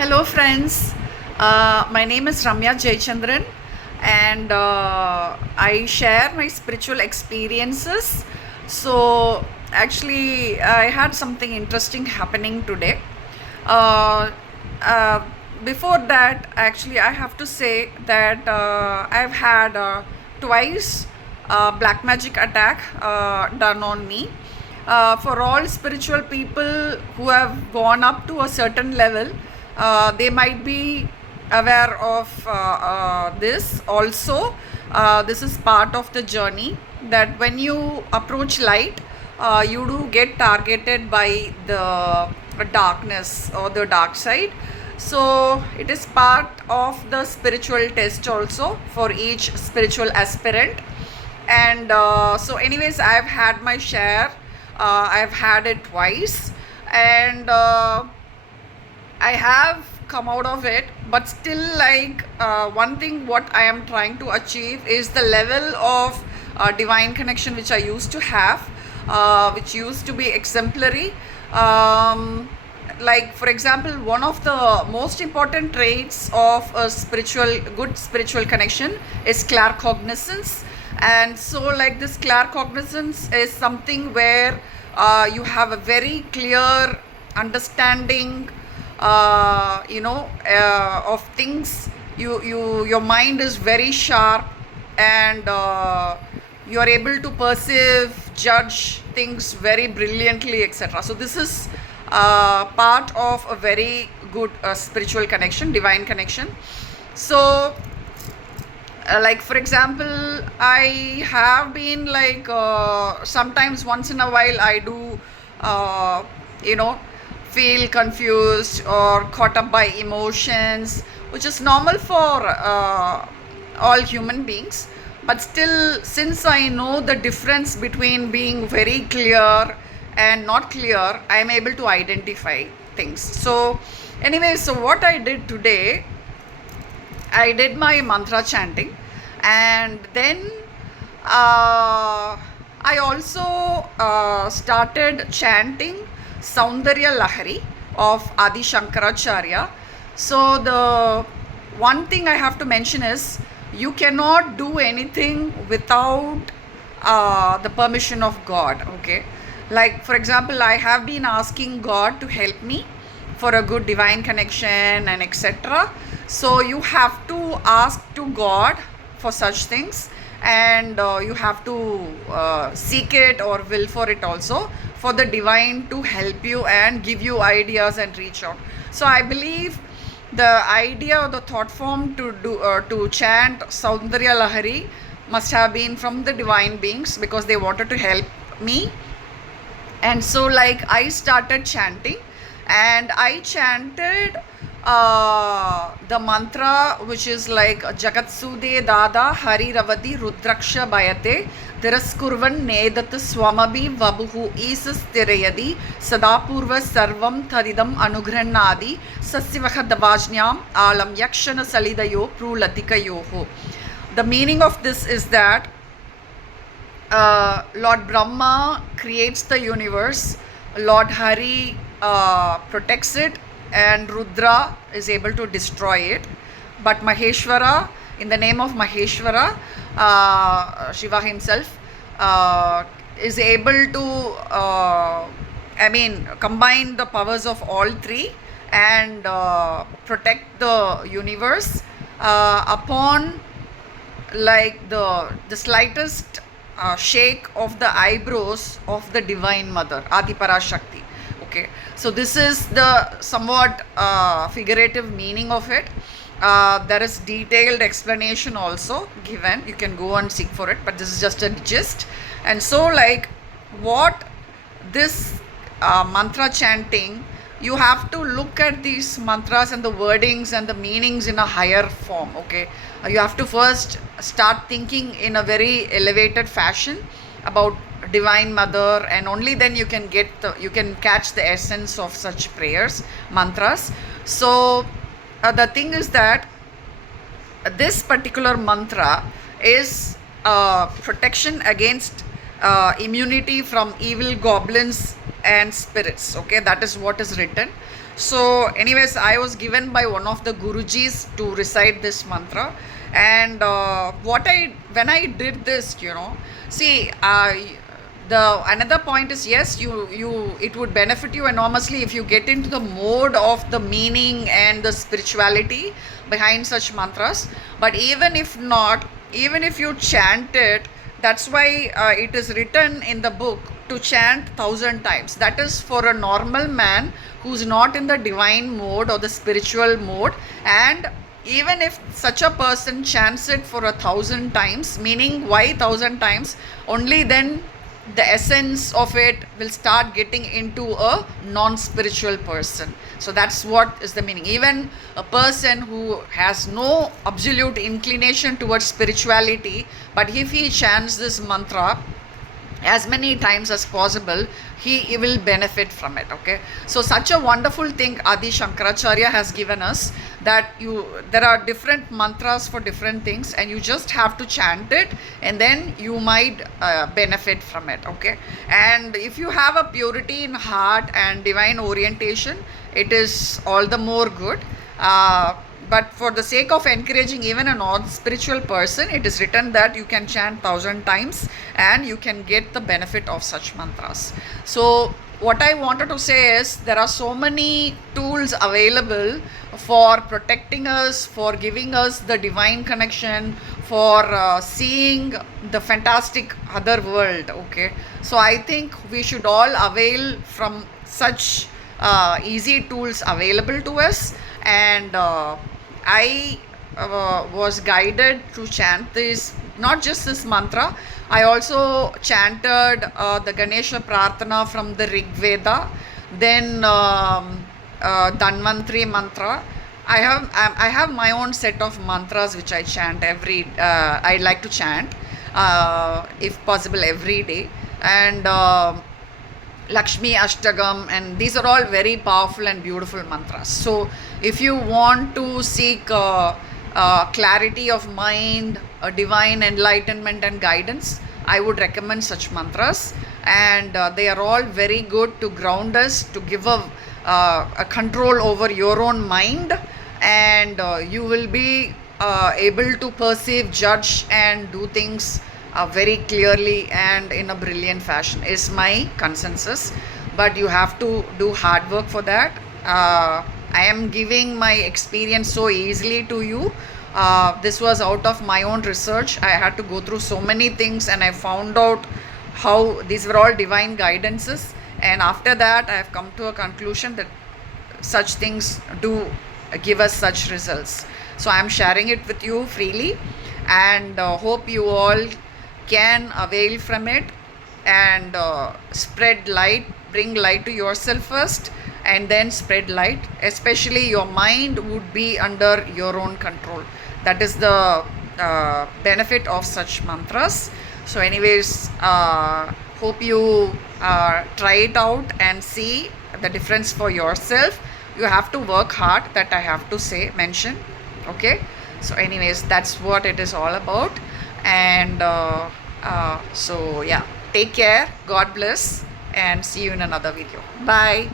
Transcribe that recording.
Hello, friends. My name is Ramya Jayachandran, and I share my spiritual experiences. So, actually, I had something interesting happening today. Uh, uh, Before that, actually, I have to say that I've had twice black magic attack done on me. For all spiritual people who have gone up to a certain level, they might be aware of this also. This is part of the journey that when you approach light, you do get targeted by the darkness or the dark side. So it is part of the spiritual test also for each spiritual aspirant. And so anyways, I've had my share. I've had it twice, and I have come out of it, but still, like, one thing what I am trying to achieve is the level of divine connection which I used to have, which used to be exemplary. Like, for example, one of the most important traits of a good spiritual connection is claircognizance. And so, like, this claircognizance is something where you have a very clear understanding, of things. Your mind is very sharp, and you are able to perceive, judge things very brilliantly, etc. So this is part of a very good spiritual connection, divine connection. So like, for example, I have been like, sometimes once in a while I do you know feel confused or caught up by emotions, which is normal for all human beings. But still, since I know the difference between being very clear and not clear, I am able to identify things. So anyway, so what I did today, I did my mantra chanting, and then I also started chanting Saundarya Lahari of Adi Shankaracharya. So the one thing I have to mention is you cannot do anything without the permission of God. Okay, like, for example, I have been asking God to help me for a good divine connection and etc. So you have to ask to God for such things, and you have to seek it or will for it also, for the divine to help you and give you ideas and reach out. So I believe the idea or the thought form to chant Saundarya Lahari must have been from the divine beings, because they wanted to help me. And so, like, I started chanting, and I chanted the mantra, which is like Jagatsude Dada Hari Ravadi Rudraksha Bayate Tiraskurvan Nedat Swamabi Vabuhu Isas Tirayadi Sadapurva Sarvam Tadidam Anugrannadi Sasivaha Davajnyam Alam Yakshana Salidayo Prulatika Yoho. The meaning of this is that Lord Brahma creates the universe, Lord Hari protects it, and Rudra is able to destroy it. But Maheshwara, in the name of Maheshwara, Shiva himself, is able to, combine the powers of all three and protect the universe upon, like, the slightest shake of the eyebrows of the Divine Mother, Adipara Shakti. Okay, so this is the somewhat figurative meaning of it. There is detailed explanation also given. You can go and seek for it, but this is just a gist. And so, like, what this mantra chanting, you have to look at these mantras and the wordings and the meanings in a higher form. Okay, you have to first start thinking in a very elevated fashion about Divine Mother, and only then you can catch the essence of such prayers, mantras. So the thing is that this particular mantra is protection against immunity from evil goblins and spirits. Okay, that is what is written. So anyways, I was given by one of the gurujis to recite this mantra, and when I did this, see, the another point is, yes, you it would benefit you enormously if you get into the mode of the meaning and the spirituality behind such mantras. But even if not, even if you chant it, that's why it is written in the book to chant 1,000 times. That is for a normal man who's not in the divine mode or the spiritual mode. And even if such a person chants it for 1,000 times, meaning why 1,000 times, only then the essence of it will start getting into a non-spiritual person. So that's what is the meaning. Even a person who has no absolute inclination towards spirituality, but if he chants this mantra as many times as possible, he will benefit from it. Okay, so such a wonderful thing Adi Shankaracharya has given us, that there are different mantras for different things, and you just have to chant it, and then you might benefit from it. Okay, and if you have a purity in heart and divine orientation, it is all the more good. But for the sake of encouraging even a non-spiritual person, it is written that you can chant 1,000 times and you can get the benefit of such mantras. So what I wanted to say is, there are so many tools available for protecting us, for giving us the divine connection, for seeing the fantastic other world. Okay, so I think we should all avail from such easy tools available to us. And I was guided to chant this, not just this mantra. I also chanted the Ganesha Prarthana from the Rig Veda, then Dhanvantri mantra. I have my own set of mantras which I chant I like to chant, if possible, every day. And Lakshmi Ashtagam, and these are all very powerful and beautiful mantras. So if you want to seek clarity of mind, divine enlightenment and guidance, I would recommend such mantras. And they are all very good to ground us, to give a control over your own mind, and you will be able to perceive, judge and do things very clearly and in a brilliant fashion, is my consensus. But you have to do hard work for that. I am giving my experience so easily to you. This was out of my own research. I had to go through so many things, and I found out how these were all divine guidances. And after that, I have come to a conclusion that such things do give us such results. So I am sharing it with you freely, and hope you all can avail from it and spread light, bring light to yourself first, and then spread light. Especially your mind would be under your own control. That is the benefit of such mantras. So anyways, hope you try it out and see the difference for yourself. You have to work hard, that I have to mention. Okay, so anyways, that's what it is all about. And so yeah, take care, God bless, and see you in another video. Bye.